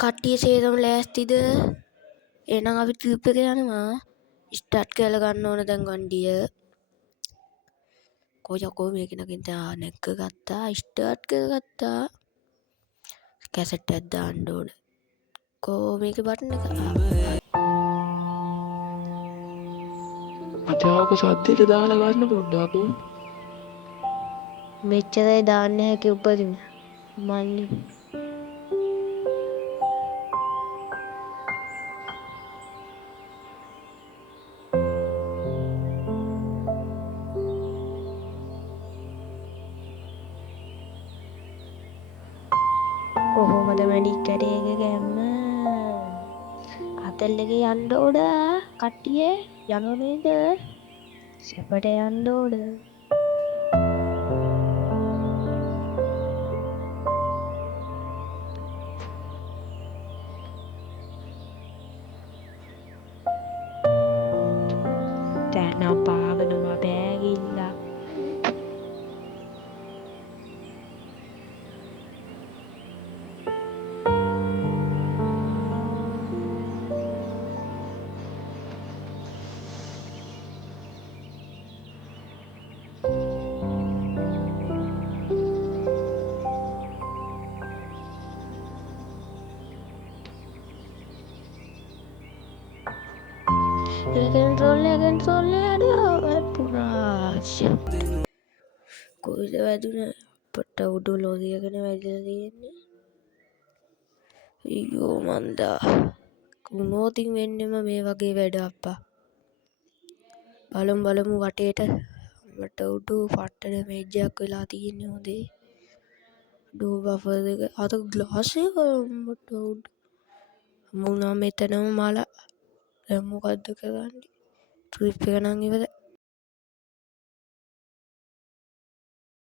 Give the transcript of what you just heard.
කට්ටිය සේරම ලෑස්තිද? එහෙනම් අපි ට්‍රිප් එක යනවා. ස්ටාර්ට් කරලා ගන්න ඕන දැන් වண்டிය. කොහොම මේක නගින්න නැග්ග ගත්තා. ස්ටාර්ට් කරගත්තා. කැසට් එකක් දාන්න ඕන. මේක බටන් එක අචාක සද්දෙට දාලා ගන්න පොඩ්ඩක්. මෙච්චරයි දාන්න හැකි උපරිම. මල්ලි කොහොමද මැඩික්කටේක ගැම්ම අතල්ලක යන්න ඕඩ කට්ටිය යනොනේද සැපට යන්න ඕඩ තැනම් පාගනවා බෑගිල්ලා ඒකෙන් පුරාශ කොයිද වැදුන පොට්ට උඩු ලෝදියගෙන වැදලා තියෙන්නේ අයියෝ මන්දා කුණෝතින් වෙන්නෙම මේ වගේ වැඩ අප්පා බලමු වටේට මට උඩු පට්ටන මේජයක් වෙලා තියෙන්නේ හොඳේ ඩෝ බෆර් දෙක අත ග්ලාස් එක මට උඩ මුණා මෙතනම මල දැන් මොකද්ද කරන්නේ ට්‍රිප් එක නම් ඉවරයි